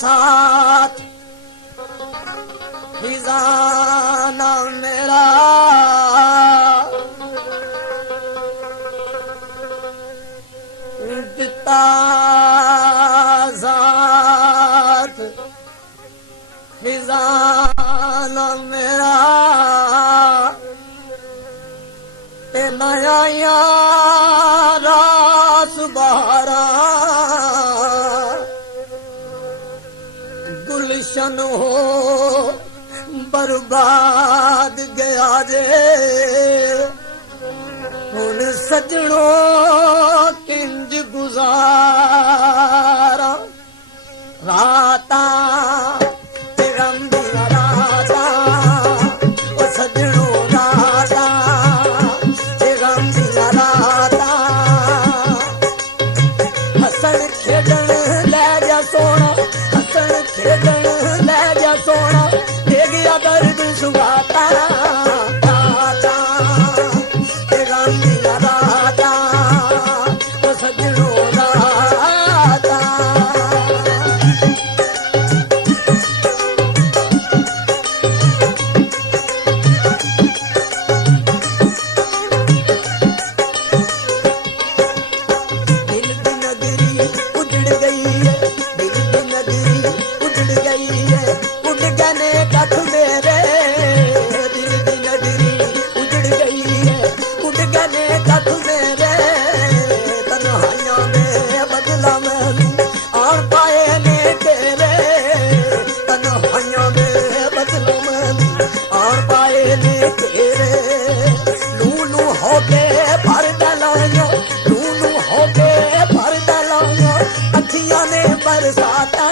साथ खिजाना मेरा पिता साथ खिजाना मेरा ते नया रास बहारा गुलशन हो बर्बाद गया जे हुन सजनों किंज गुजारा राता सोना दे गया दर्द सुगाता राता राता वो सजनों राता दिल की नगरी उजड़ गई है दिल की नगरी उजड़ गई है कथ मेरे दिल की नगरी उजड़ गई है उड़ गए कथ मेरे तन्हाइयों में बदला मैं और पाए ने तेरे तन्हाइयों में बदला मैं और पाए ने तेरे लू लू होके भर डलायो लू लू होके भर डलायो अखियां ने बरसाता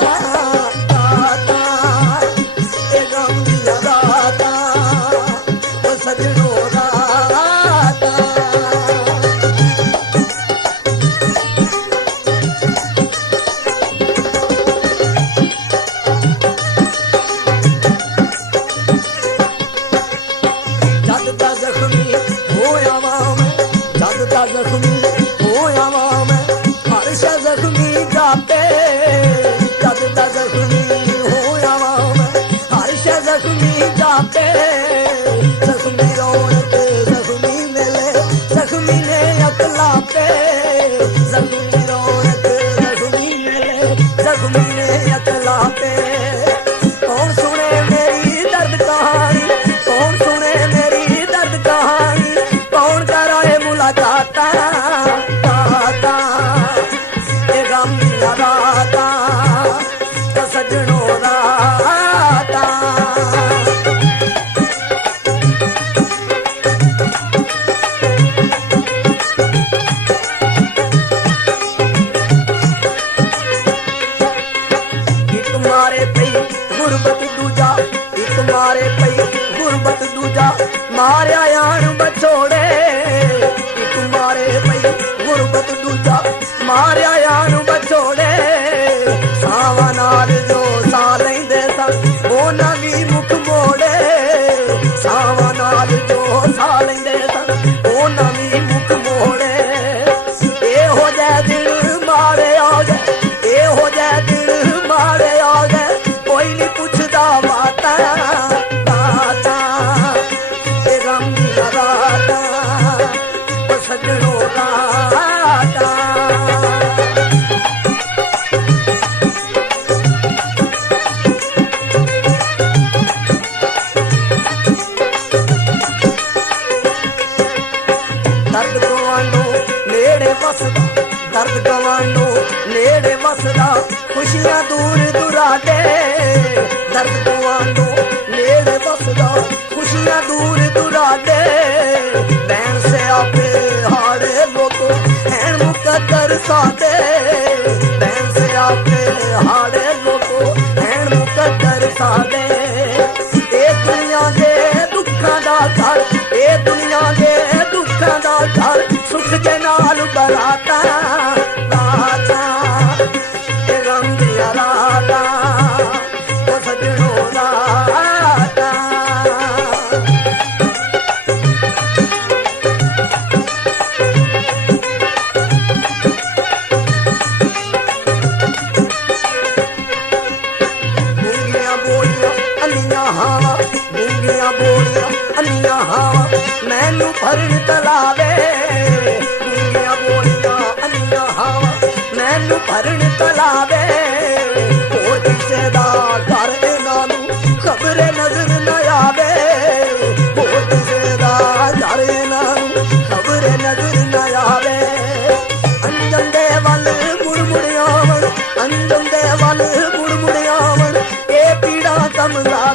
जख्मी होया मैं हर्ष जख्मी जाते जद जख्मी होया मैं हर्ष जख्मी जाते जख्मी रौनक जख्मी मिले जख्मी ने अकला पे जख्मी रौनक जख्मी मिले जख्मी ने अकला पे कौन सुने मेरी दर्द कहानी कौन सुने मेरी दर्द कहानी कौन कराए मुलाकात सजनों राता एक मारे पई गुरबत दूजा एक मारे पई गुरबत दूजा मारिया यान बछोड़े एक मारे पई गुरबत दूजा मारिया यान बछोड़े सावा नाल जो सा लेंदे सन वो नवी मुख मोड़े सावा नाल जो सा लेंदे सन वो नवी मुख मोड़े ए हो जाए दिल मारे आ गए ए हो जाए दिल मारे आ गए कोई नहीं पूछदा बाता बाता ए गम दी राता ओ सजनों राता दर्द गवानो नेड़े वसदा खुशियां दूर दुराडे दर्द गवानो नेड़े वसदा खुशियां दूर दुराडे बैन से आपे हाड़े लोगो हैन मुकद्दर सादे बैन से आपे हाड़े लोगो हैन मुकद्दर सादे ए दुनिया दे दुखां दा घर ए दुनिया दे दुखां दा घर सुख के नाल बराता राता गम दिया राता ओ सजनों राता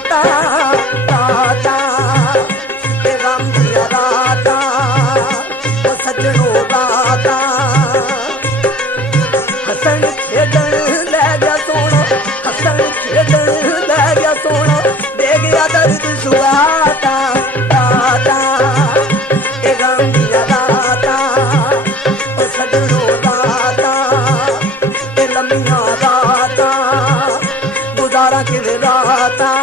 रातां रातां ते गम दियां रातां ओ सजणो रातां हसन खेडण लै गया सोना हसन खेडण लै गया सोना दे गया दर्द सुआता रातां ते गम दियां रातां ओ सजणो रातां ते लम्मियां रातां गुजारा किवें रातां